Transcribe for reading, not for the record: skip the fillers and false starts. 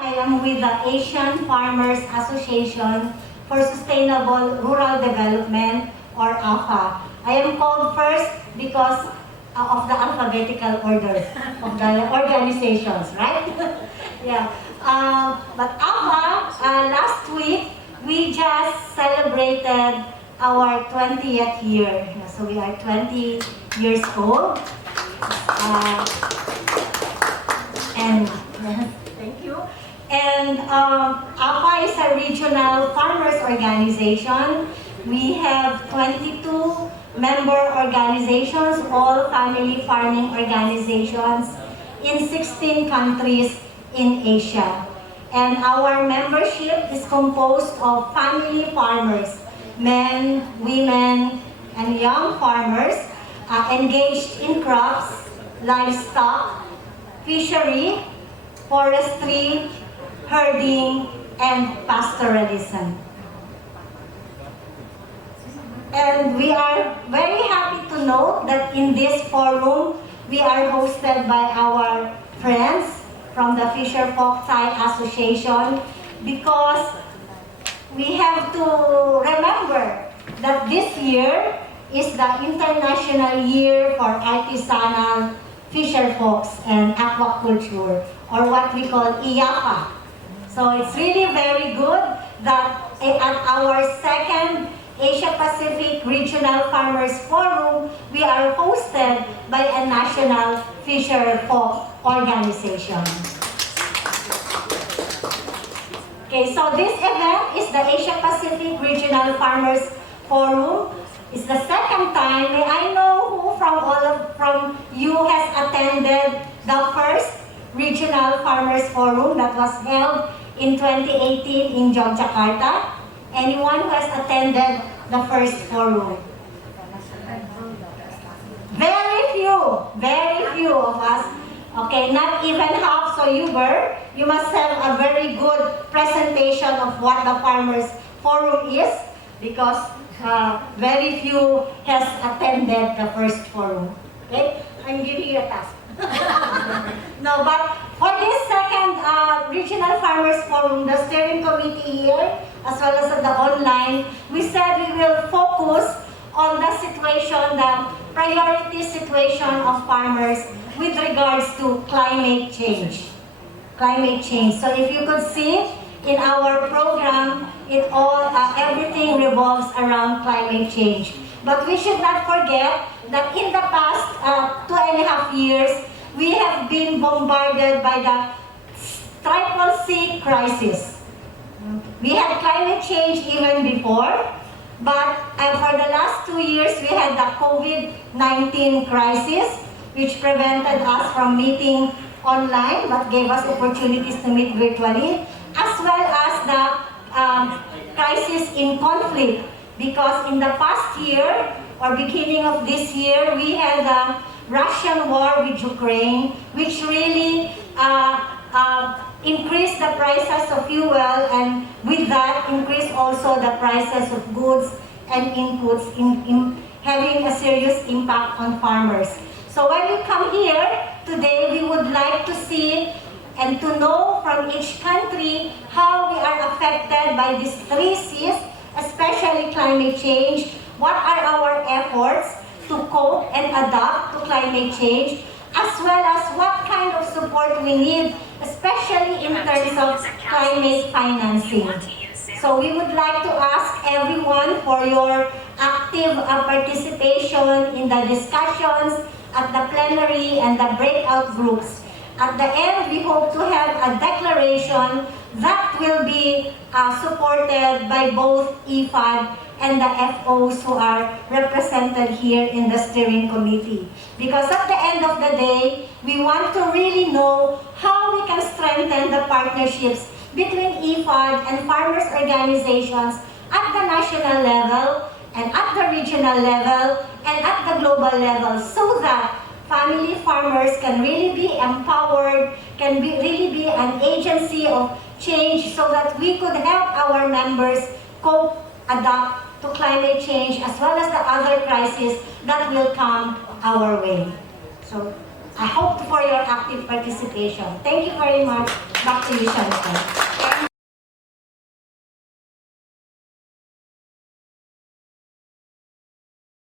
I am with the Asian Farmers Association for Sustainable Rural Development, or AFA. I am called first because of the alphabetical order of the organizations, right? Yeah. But AFA, last week, we just celebrated our 20th year. So we are 20 years old. And thank you. And APA is a regional farmers organization. We have 22 member organizations, all family farming organizations in 16 countries in Asia. And our membership is composed of family farmers, men, women, and young farmers engaged in crops, livestock, fishery, forestry, herding, and pastoralism. And we are very happy to know that in this forum, we are hosted by our friends from the Fisher Folk Thai Association, because we have to remember that this year is the International Year for Artisanal Fisher Folks and Aquaculture, or what we call IAFA. So it's really very good that at our second Asia Pacific Regional Farmers Forum, we are hosted by a national fisher folk organization. Okay, so this event is the Asia Pacific Regional Farmers Forum. It's the second time. May I know who from you has attended the first Regional Farmers Forum that was held in 2018 in Yogyakarta? Anyone who has attended the first forum? Very few of us. Okay, not even half. So you must have a very good presentation of what the Farmers Forum is, because very few has attended the first forum. Okay, I'm giving you a task. No, but for this second Regional Farmers Forum, the steering committee here, as well as at the online, we said we will focus on the situation, the priority situation of farmers with regards to climate change. Climate change. So if you could see in our program, everything revolves around climate change. But we should not forget that in the past 2.5 years, we have been bombarded by the triple C crisis. We had climate change even before, but for the last 2 years, we had the COVID-19 crisis, which prevented us from meeting online, but gave us opportunities to meet virtually, as well as the crisis in conflict. Because in the past year, or beginning of this year, we had the Russian war with Ukraine, which really increased the prices of fuel, and with that increased also the prices of goods and inputs, having a serious impact on farmers. So when we come here today, we would like to see and to know from each country how we are affected by these 3 C's, especially climate change. What are our efforts to cope and adapt to climate change, as well as what kind of support we need, especially in terms of climate financing. So we would like to ask everyone for your active participation in the discussions at the plenary and the breakout groups. At the end, we hope to have a declaration that will be supported by both IFAD and the FOs who are represented here in the steering committee. Because at the end of the day, we want to really know how we can strengthen the partnerships between IFAD and farmers' organizations at the national level, and at the regional level, and at the global level, so that family farmers can really be empowered, can really be an agency of change, so that we could help our members cope, adapt to climate change, as well as the other crises that will come our way. So I hope for your active participation. Thank you very much. Back to you, Senator.